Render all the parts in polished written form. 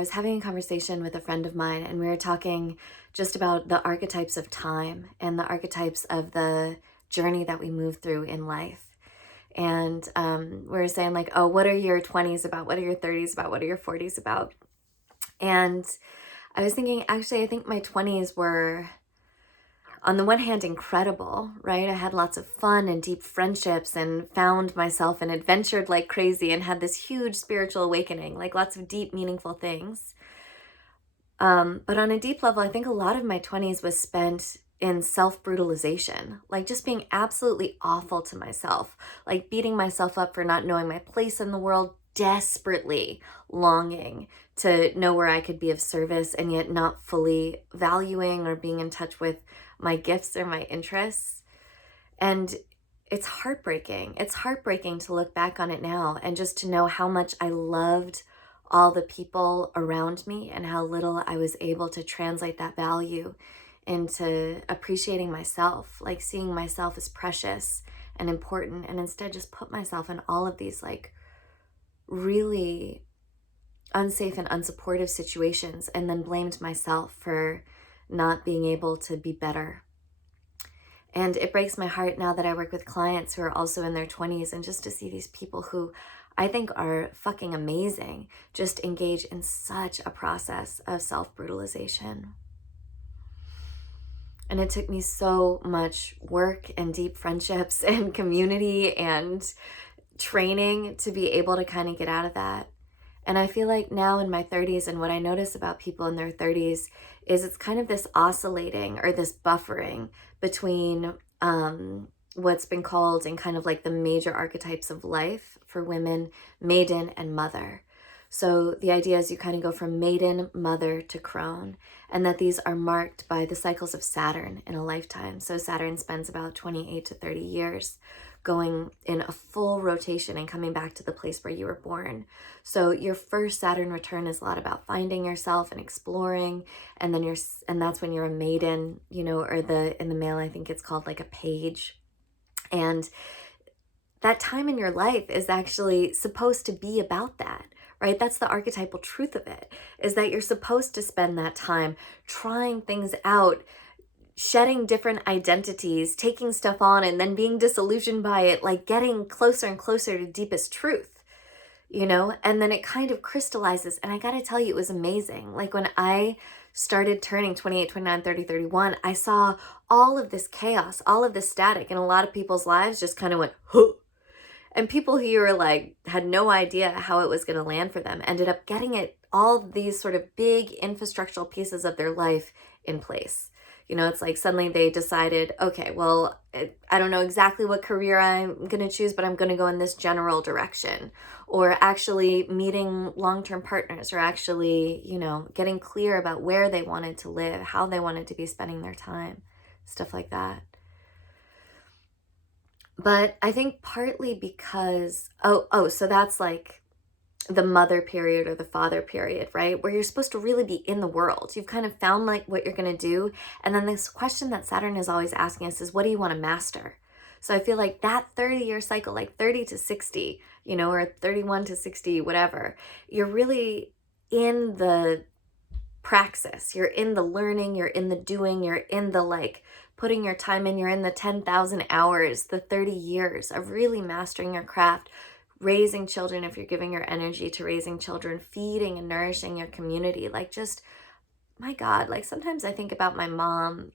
was having a conversation with a friend of mine, and we were talking just about the archetypes of time and the archetypes of the journey that we move through in life. And we were saying like, oh, what are your 20s about? What are your 30s about? What are your 40s about? And I was thinking, actually, I think my 20s were, on the one hand, incredible, right? I had lots of fun and deep friendships and found myself and adventured like crazy and had this huge spiritual awakening, like lots of deep, meaningful things. But on a deep level, I think a lot of my 20s was spent in self-brutalization, like just being absolutely awful to myself, like beating myself up for not knowing my place in the world, desperately longing to know where I could be of service, and yet not fully valuing or being in touch with my gifts or my interests. And it's heartbreaking. It's heartbreaking to look back on it now and just to know how much I loved all the people around me and how little I was able to translate that value into appreciating myself, like seeing myself as precious and important, and instead just put myself in all of these like really unsafe and unsupportive situations, and then blamed myself for not being able to be better. And it breaks my heart now that I work with clients who are also in their 20s, and just to see these people who I think are fucking amazing just engage in such a process of self-brutalization. And it took me so much work and deep friendships and community and training to be able to kind of get out of that. And I feel like now in my 30s, and what I notice about people in their 30s is it's kind of this oscillating or this buffering between what's been called in kind of like the major archetypes of life for women, maiden and mother. So the idea is you kind of go from maiden, mother to crone, and that these are marked by the cycles of Saturn in a lifetime. So Saturn spends about 28 to 30 years going in a full rotation and coming back to the place where you were born. So your first Saturn return is a lot about finding yourself and exploring, and then that's when you're a maiden, you know, or in the male I think it's called like a page. And that time in your life is actually supposed to be about that, right? That's the archetypal truth of it, is that you're supposed to spend that time trying things out, shedding different identities, taking stuff on, and then being disillusioned by it, like getting closer and closer to deepest truth, you know? And then it kind of crystallizes. And I gotta tell you, it was amazing. Like when I started turning 28, 29, 30, 31, I saw all of this chaos, all of this static, and a lot of people's lives just kind of went, huh. And people who were like, had no idea how it was gonna land for them ended up getting it, all these sort of big infrastructural pieces of their life in place. You know, it's like suddenly they decided, okay, well, I don't know exactly what career I'm going to choose, but I'm going to go in this general direction. Or actually meeting long-term partners, or actually, you know, getting clear about where they wanted to live, how they wanted to be spending their time, stuff like that. But I think partly because, so that's like the mother period or the father period, right? Where you're supposed to really be in the world. You've kind of found like what you're going to do. And then this question that Saturn is always asking us is, what do you want to master? So I feel like that 30-year cycle, like 30 to 60, you know, or 31 to 60, whatever, you're really in the praxis. You're in the learning, you're in the doing, you're in the like putting your time in, you're in the 10,000 hours, the 30 years of really mastering your craft, raising children, if you're giving your energy to raising children, feeding and nourishing your community. Like just, my God, like sometimes I think about my mom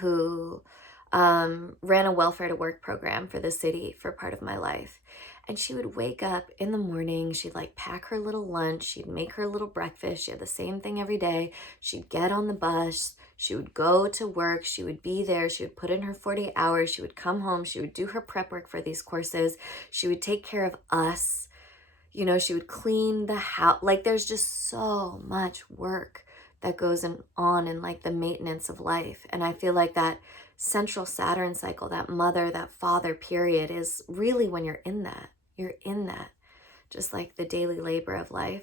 who ran a welfare to work program for the city for part of my life. And she would wake up in the morning, she'd like pack her little lunch, she'd make her little breakfast, she had the same thing every day. She'd get on the bus, she would go to work, she would be there, she would put in her 40 hours, she would come home, she would do her prep work for these courses, she would take care of us, you know, she would clean the house. Like there's just so much work that goes on in like the maintenance of life. And I feel like that central Saturn cycle, that mother, that father period is really when you're in that. You're in that, just like the daily labor of life.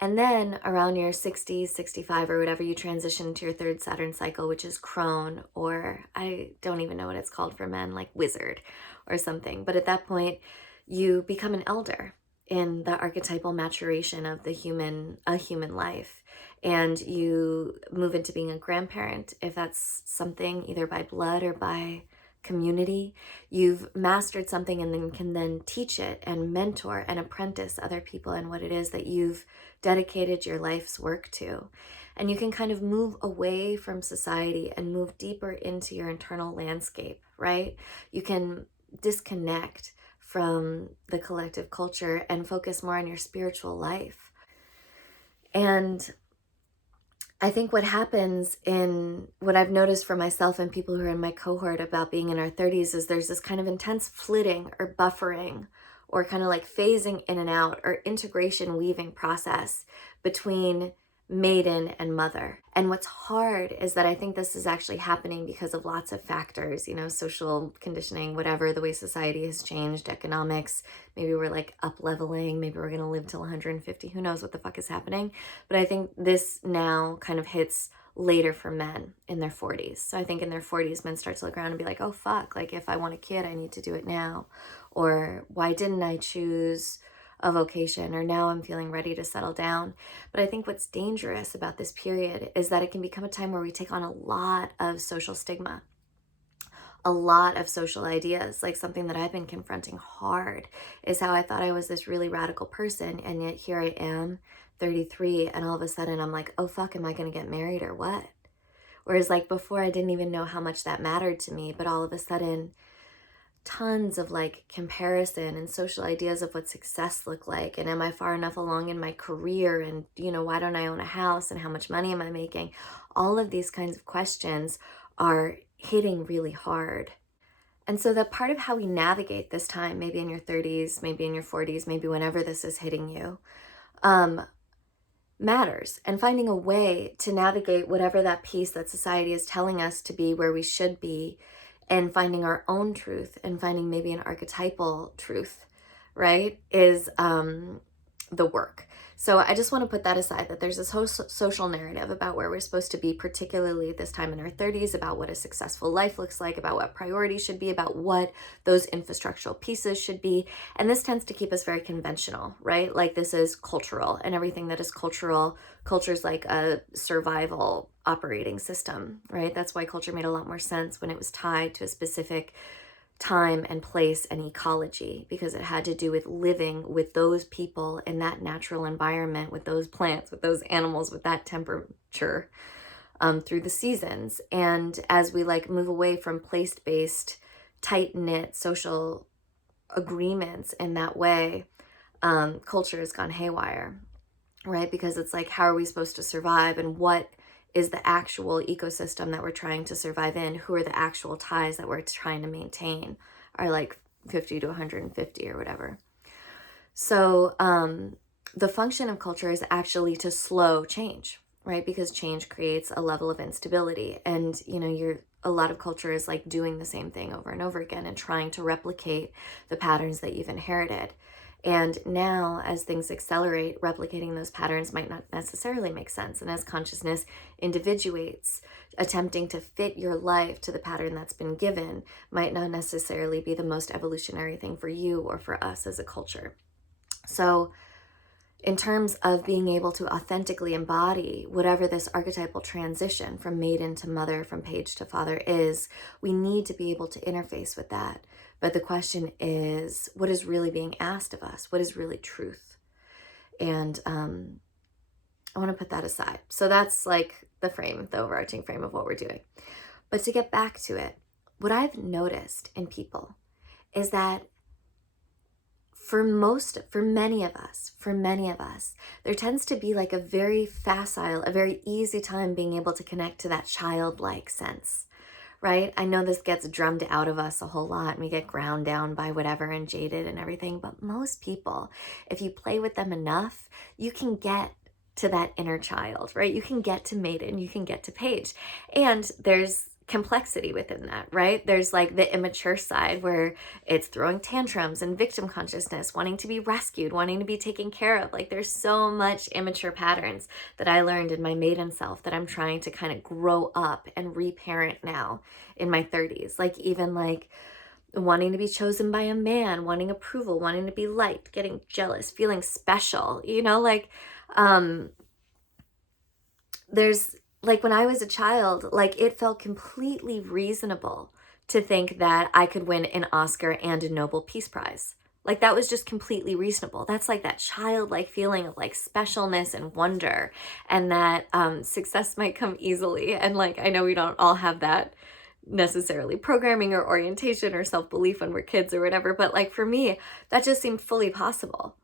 And then around your 60s, 65 or whatever, you transition to your third Saturn cycle, which is crone, or I don't even know what it's called for men, like wizard or something. But at that point, you become an elder. in the archetypal maturation of a human life, and you move into being a grandparent, if that's something either by blood or by community, you've mastered something and then can then teach it and mentor and apprentice other people in what it is that you've dedicated your life's work to. And you can kind of move away from society and move deeper into your internal landscape, right? You can disconnect from the collective culture and focus more on your spiritual life. And I think what happens in what I've noticed for myself and people who are in my cohort about being in our 30s is there's this kind of intense flitting or buffering or kind of like phasing in and out or integration weaving process between maiden and mother. And what's hard is that I think this is actually happening because of lots of factors, you know, social conditioning, whatever, the way society has changed, economics, maybe we're like up leveling, maybe we're going to live till 150, who knows what the fuck is happening. But I think this now kind of hits later for men in their 40s. So I think in their 40s, men start to look around and be like, oh fuck, like if I want a kid, I need to do it now. Or why didn't I choose a vocation, or now I'm feeling ready to settle down. But I think what's dangerous about this period is that it can become a time where we take on a lot of social stigma, a lot of social ideas. Like something that I've been confronting hard is how I thought I was this really radical person, and yet here I am, 33, and all of a sudden I'm like, oh fuck, am I gonna get married or what? Whereas like before I didn't even know how much that mattered to me, but all of a sudden tons of like comparison and social ideas of what success looked like, and am I far enough along in my career, and you know, why don't I own a house, and how much money am I making? All of these kinds of questions are hitting really hard. And so that part of how we navigate this time, maybe in your 30s, maybe in your 40s, maybe whenever this is hitting you, matters. And finding a way to navigate whatever that piece that society is telling us to be where we should be, and finding our own truth and finding maybe an archetypal truth, right, is the work. So I just want to put that aside, that there's this whole social narrative about where we're supposed to be, particularly at this time in our 30s, about what a successful life looks like, about what priorities should be, about what those infrastructural pieces should be. And this tends to keep us very conventional, right? Like this is cultural, and everything that is cultural, culture's like a survival operating system, right? That's why culture made a lot more sense when it was tied to a specific time and place and ecology, because it had to do with living with those people in that natural environment, with those plants, with those animals, with that temperature through the seasons. And as we like move away from place-based, tight-knit social agreements in that way, culture has gone haywire, right? Because it's like, how are we supposed to survive, and what is the actual ecosystem that we're trying to survive in? Who are the actual ties that we're trying to maintain? Are like 50 to 150 or whatever. So the function of culture is actually to slow change, right? Because change creates a level of instability, and you know, a lot of culture is like doing the same thing over and over again and trying to replicate the patterns that you've inherited. And now, as things accelerate, replicating those patterns might not necessarily make sense. And as consciousness individuates, attempting to fit your life to the pattern that's been given might not necessarily be the most evolutionary thing for you or for us as a culture. So in terms of being able to authentically embody whatever this archetypal transition from maiden to mother, from page to father is, we need to be able to interface with that. But the question is, what is really being asked of us? What is really truth? And I want to put that aside. So that's like the frame, the overarching frame of what we're doing. But to get back to it, what I've noticed in people is that for many of us, there tends to be like a very facile, a very easy time being able to connect to that childlike sense, right? I know this gets drummed out of us a whole lot, and we get ground down by whatever and jaded and everything, but most people, if you play with them enough, you can get to that inner child, right? You can get to maiden, you can get to page. And there's complexity within that, right? There's like the immature side where it's throwing tantrums and victim consciousness, wanting to be rescued, wanting to be taken care of. Like there's so much immature patterns that I learned in my maiden self that I'm trying to kind of grow up and reparent now in my 30s. Like even like wanting to be chosen by a man, wanting approval, wanting to be liked, getting jealous, feeling special, like, there's like when I was a child, like it felt completely reasonable to think that I could win an Oscar and a Nobel Peace Prize. Like that was just completely reasonable. That's like that childlike feeling of like specialness and wonder, and that success might come easily. And like I know we don't all have that necessarily programming or orientation or self-belief when we're kids or whatever, but like for me, that just seemed fully possible,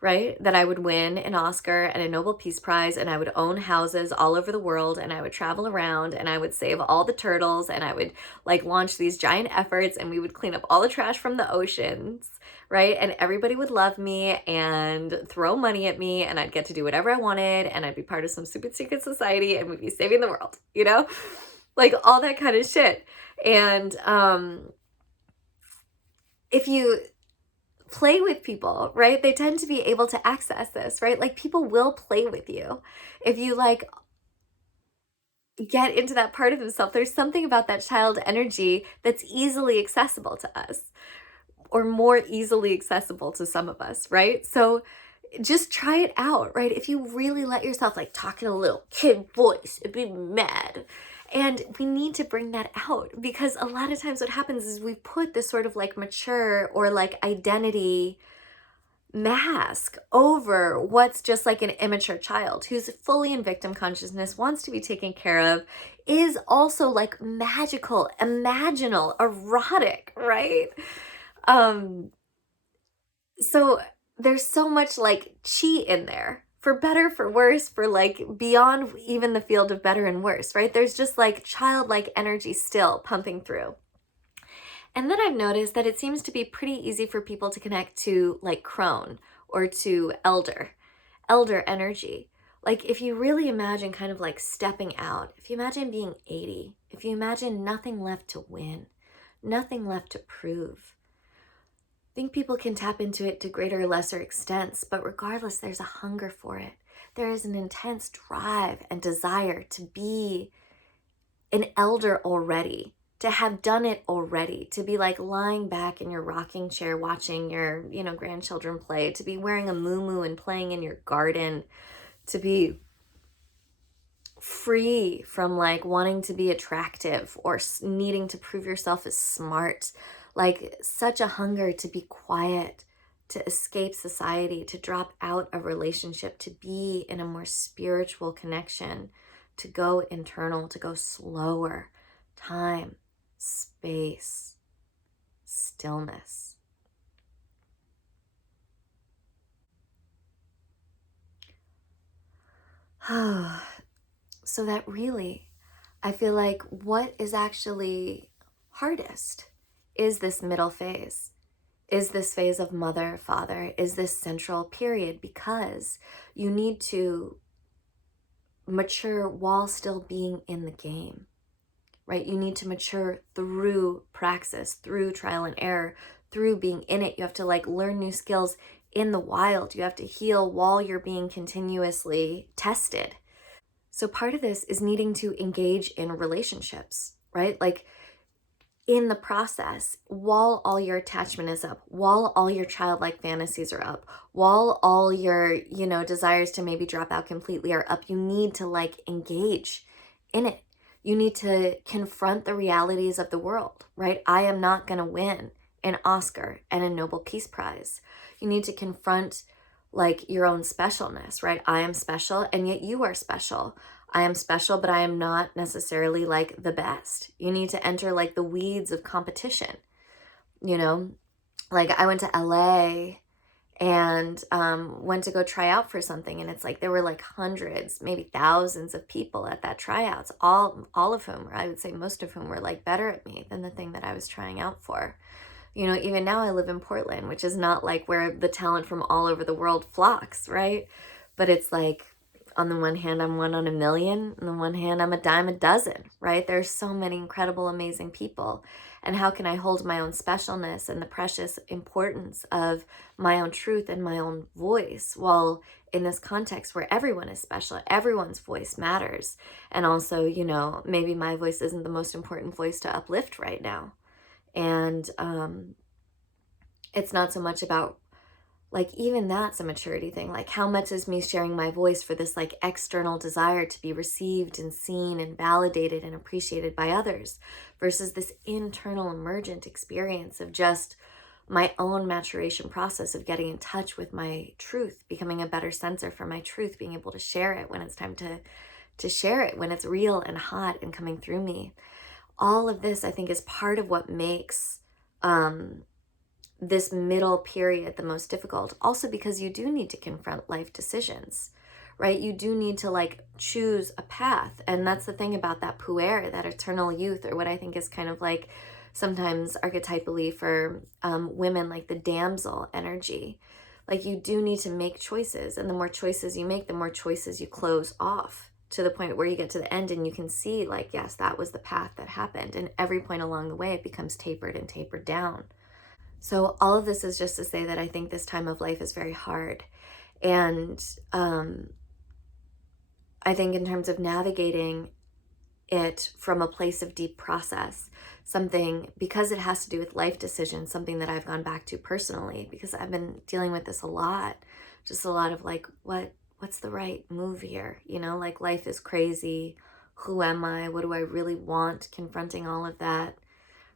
right? That I would win an Oscar and a Nobel Peace Prize, and I would own houses all over the world, and I would travel around, and I would save all the turtles, and I would like launch these giant efforts, and we would clean up all the trash from the oceans, right? And everybody would love me and throw money at me, and I'd get to do whatever I wanted, and I'd be part of some super secret society, and we'd be saving the world, like all that kind of shit. And if you play with people, right? They tend to be able to access this, right? Like people will play with you. If you like get into that part of themselves, there's something about that child energy that's easily accessible to us, or more easily accessible to some of us, right? So just try it out, right? If you really let yourself like talk in a little kid voice and be mad. And we need to bring that out, because a lot of times what happens is we put this sort of like mature or like identity mask over what's just like an immature child who's fully in victim consciousness, wants to be taken care of, is also like magical, imaginal, erotic, right? So there's so much like chi in there, for better, for worse, for like beyond even the field of better and worse, right? There's just like childlike energy still pumping through. And then I've noticed that it seems to be pretty easy for people to connect to like crone or to elder energy. Like if you really imagine kind of like stepping out, if you imagine being 80, if you imagine nothing left to win, nothing left to prove, I think people can tap into it to greater or lesser extents, but regardless, there's a hunger for it. There is an intense drive and desire to be an elder already, to have done it already, to be like lying back in your rocking chair watching your, grandchildren play, to be wearing a muumuu and playing in your garden, to be free from like wanting to be attractive or needing to prove yourself as smart. Like such a hunger to be quiet, to escape society, to drop out of relationship, to be in a more spiritual connection, to go internal, to go slower. Time, space, stillness. So that really, I feel like what is actually hardest is this middle phase. Is this phase of mother, father, is this central period, because you need to mature while still being in the game, right? You need to mature through praxis, through trial and error, through being in it. You have to like learn new skills in the wild. You have to heal while you're being continuously tested. So part of this is needing to engage in relationships, right? Like in the process, while all your attachment is up, while all your childlike fantasies are up, while all your, desires to maybe drop out completely are up, you need to like engage in it. You need to confront the realities of the world, right? I am not going to win an Oscar and a Nobel Peace Prize. You need to confront like your own specialness, right? I am special and yet you are special. I am special, but I am not necessarily like the best. You need to enter like the weeds of competition, like I went to LA and went to go try out for something, and it's like there were like hundreds, maybe thousands of people at that tryouts, all of whom, or I would say most of whom, were like better at me than the thing that I was trying out for. Even now I live in Portland, which is not like where the talent from all over the world flocks, right? But it's like, on the one hand, I'm one on a million. On the one hand, I'm a dime a dozen, right? There's so many incredible, amazing people. And how can I hold my own specialness and the precious importance of my own truth and my own voice while in this context where everyone is special, everyone's voice matters. And also, maybe my voice isn't the most important voice to uplift right now. And it's not so much about, like, even that's a maturity thing. Like, how much is me sharing my voice for this like external desire to be received and seen and validated and appreciated by others, versus this internal emergent experience of just my own maturation process of getting in touch with my truth, becoming a better sensor for my truth, being able to share it when it's time to share it, when it's real and hot and coming through me. All of this, I think, is part of what makes this middle period the most difficult. Also because you do need to confront life decisions, right? You do need to like choose a path. And that's the thing about that puer, that eternal youth, or what I think is kind of like sometimes archetypally for women, like the damsel energy. Like, you do need to make choices, and the more choices you make, the more choices you close off, to the point where you get to the end and you can see, like, yes, that was the path that happened, and every point along the way it becomes tapered and tapered down. So all of this is just to say that I think this time of life is very hard. And I think in terms of navigating it from a place of deep process, something, because it has to do with life decisions, something that I've gone back to personally, because I've been dealing with this a lot, just a lot of like, what's the right move here? You know, like, life is crazy. Who am I? What do I really want? Confronting all of that,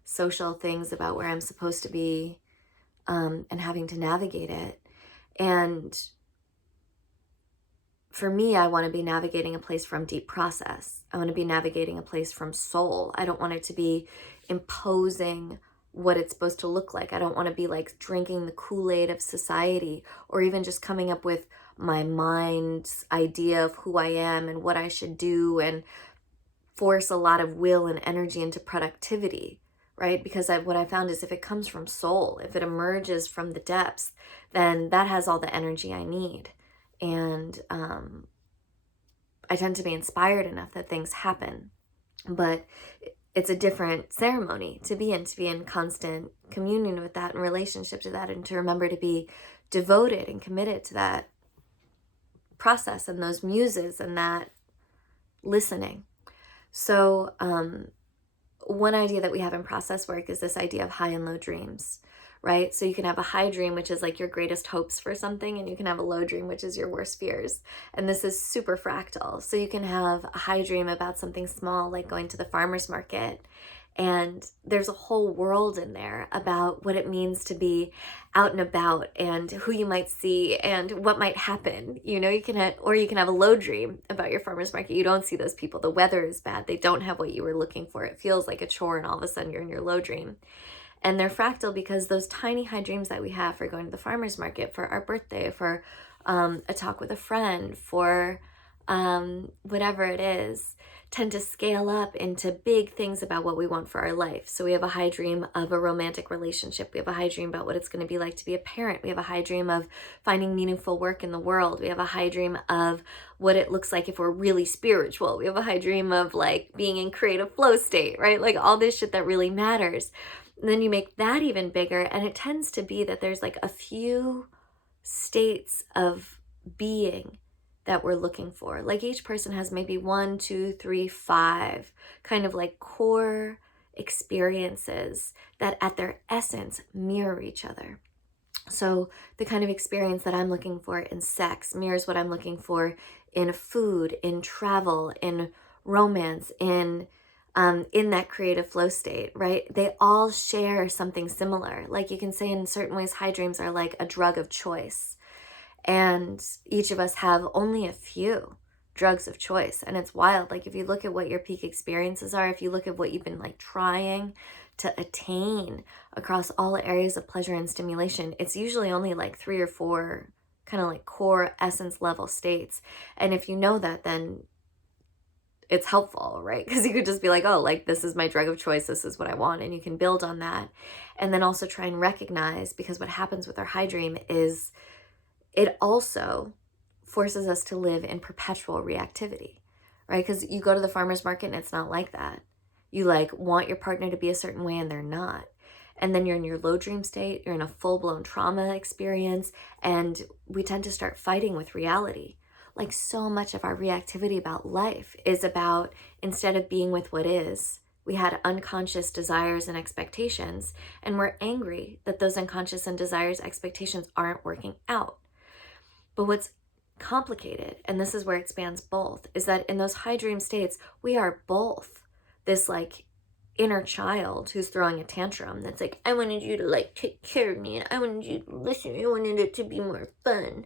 social things about where I'm supposed to be, and having to navigate it. And for me, I want to be navigating a place from deep process. I want to be navigating a place from soul. I don't want it to be imposing what it's supposed to look like. I don't want to be like drinking the Kool-Aid of society, or even just coming up with my mind's idea of who I am and what I should do, and force a lot of will and energy into productivity, right? Because what I found is, if it comes from soul, if it emerges from the depths, then that has all the energy I need. And I tend to be inspired enough that things happen. But it's a different ceremony to be in constant communion with that and relationship to that, and to remember to be devoted and committed to that process and those muses and that listening. So one idea that we have in process work is this idea of high and low dreams, right? So you can have a high dream, which is like your greatest hopes for something, and you can have a low dream, which is your worst fears. And this is super fractal. So you can have a high dream about something small, like going to the farmer's market, and there's a whole world in there about what it means to be out and about, and who you might see and what might happen. You know, you can have, or you can have a low dream about your farmer's market. You don't see those people. The weather is bad. They don't have what you were looking for. It feels like a chore, and all of a sudden you're in your low dream. And they're fractal because those tiny high dreams that we have for going to the farmer's market, for our birthday, for a talk with a friend, for whatever it is, tend to scale up into big things about what we want for our life. So we have a high dream of a romantic relationship. We have a high dream about what it's going to be like to be a parent. We have a high dream of finding meaningful work in the world. We have a high dream of what it looks like if we're really spiritual. We have a high dream of like being in creative flow state, right? Like all this shit that really matters. And then you make that even bigger, and it tends to be that there's like a few states of being that we're looking for. Like, each person has maybe 1, 2, 3, 5 kind of like core experiences that at their essence mirror each other. So the kind of experience that I'm looking for in sex mirrors what I'm looking for in food, in travel, in romance, in that creative flow state, right? They all share something similar. Like, you can say in certain ways, high dreams are like a drug of choice. And each of us have only a few drugs of choice. And it's wild. Like, if you look at what your peak experiences are, if you look at what you've been like trying to attain across all areas of pleasure and stimulation, it's usually only like 3 or 4 kind of like core essence level states. And if you know that, then it's helpful, right? Because you could just be like, oh, like, this is my drug of choice, this is what I want, and you can build on that. And then also try and recognize, because what happens with our high dream is it also forces us to live in perpetual reactivity, right? Because you go to the farmer's market and it's not like that. You like want your partner to be a certain way and they're not. And then you're in your low dream state, you're in a full-blown trauma experience, and we tend to start fighting with reality. Like, so much of our reactivity about life is about, instead of being with what is, We had unconscious desires and expectations, and we're angry that those unconscious and desires, expectations aren't working out. But what's complicated, and this is where it spans both, is that in those high dream states, we are both this like inner child who's throwing a tantrum that's like, I wanted you to like take care of me, and I wanted you to listen, I wanted it to be more fun.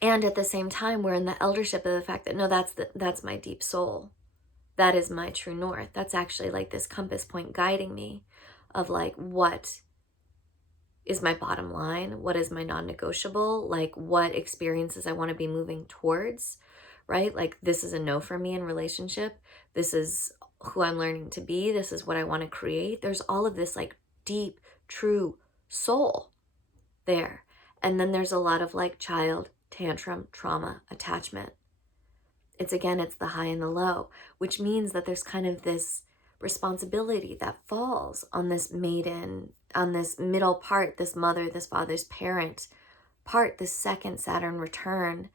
And at the same time, we're in the eldership of the fact that no, that's my deep soul. That is my true north. That's actually like this compass point guiding me of like, what is my bottom line? What is my non-negotiable? Like, what experiences I want to be moving towards, right? Like, this is a no for me in relationship. This is who I'm learning to be. This is what I want to create. There's all of this like deep, true soul there. And then there's a lot of like child, tantrum, trauma, attachment. It's the high and the low, which means that there's kind of this responsibility that falls on this maiden, on this middle part, this mother, this father's parent part, this second Saturn return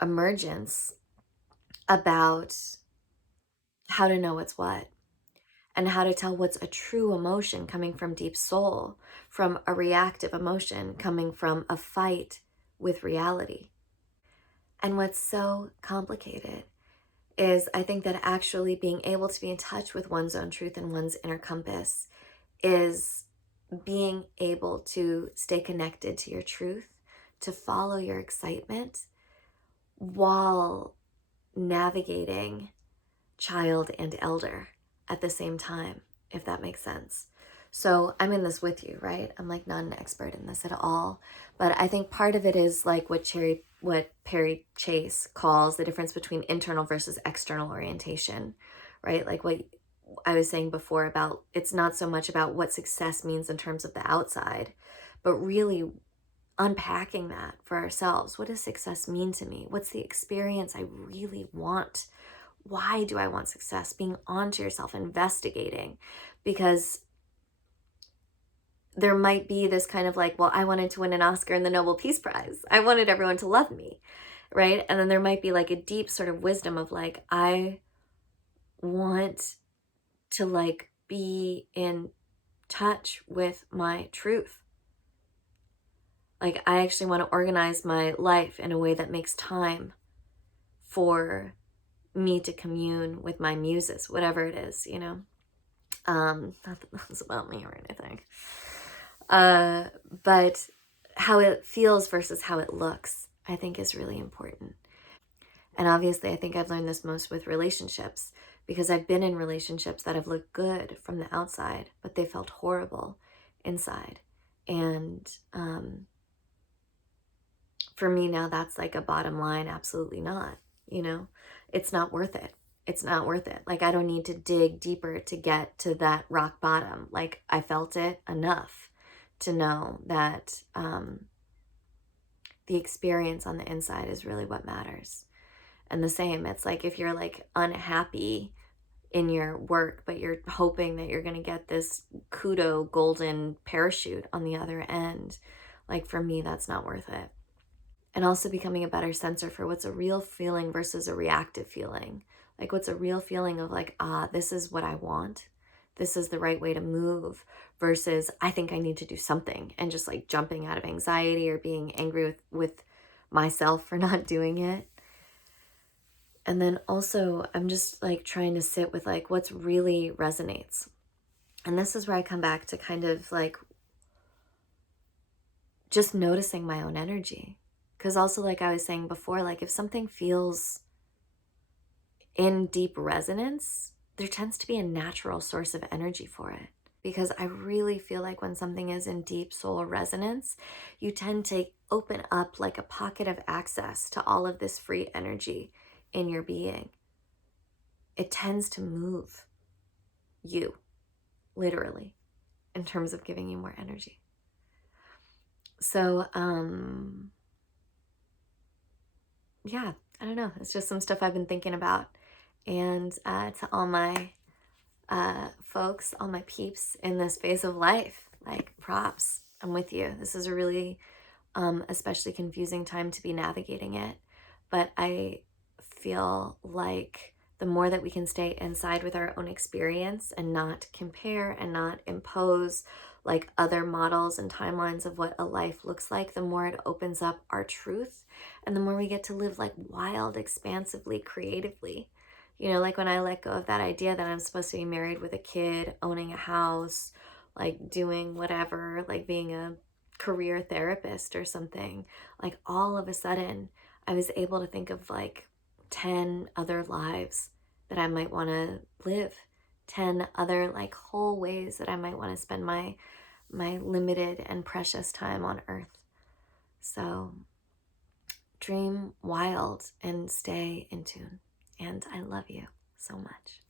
emergence about how to know what's what and how to tell what's a true emotion coming from deep soul, from a reactive emotion coming from a fight with reality. And what's so complicated is I think that actually being able to be in touch with one's own truth and one's inner compass is being able to stay connected to your truth, to follow your excitement while navigating child and elder at the same time, if that makes sense. So I'm in this with you, right? I'm like not an expert in this at all. But I think part of it is like what Perry Chase calls the difference between internal versus external orientation, right? Like what I was saying before about it's not so much about what success means in terms of the outside, but really unpacking that for ourselves. What does success mean to me? What's the experience I really want? Why do I want success? Being onto yourself, investigating, because there might be this kind of like, well, I wanted to win an Oscar and the Nobel Peace Prize. I wanted everyone to love me, right? And then there might be like a deep sort of wisdom of like, I want to like be in touch with my truth. Like, I actually want to organize my life in a way that makes time for me to commune with my muses, whatever it is, you know? Not that that's about me or anything. But how it feels versus how it looks, I think is really important. And obviously, I think I've learned this most with relationships, because I've been in relationships that have looked good from the outside, but they felt horrible inside. And for me now, that's like a bottom line, absolutely not, you know? It's not worth it. It's not worth it. Like, I don't need to dig deeper to get to that rock bottom. Like, I felt it enough to know that the experience on the inside is really what matters. And the same, it's like if you're like unhappy in your work, but you're hoping that you're going to get this kudo golden parachute on the other end, like for me, that's not worth it. And also becoming a better sensor for what's a real feeling versus a reactive feeling. Like, what's a real feeling of like, this is what I want. This is the right way to move, versus I think I need to do something, and just like jumping out of anxiety or being angry with myself for not doing it. And then also I'm just like trying to sit with like what's really resonates. And this is where I come back to kind of like just noticing my own energy. Because also, like I was saying before, like if something feels in deep resonance, there tends to be a natural source of energy for it. Because I really feel like when something is in deep soul resonance, you tend to open up like a pocket of access to all of this free energy in your being. It tends to move you, literally, in terms of giving you more energy. So, yeah, I don't know. It's just some stuff I've been thinking about. And to all my folks, all my peeps in this phase of life, like, props. I'm with you. This is a really especially confusing time to be navigating it. But I feel like the more that we can stay inside with our own experience and not compare and not impose like other models and timelines of what a life looks like, the more it opens up our truth and the more we get to live like wild, expansively, creatively. You know, like when I let go of that idea that I'm supposed to be married with a kid, owning a house, like doing whatever, like being a career therapist or something, like all of a sudden I was able to think of like 10 other lives that I might want to live, 10 other like whole ways that I might want to spend my limited and precious time on earth. So dream wild and stay in tune. And I love you so much.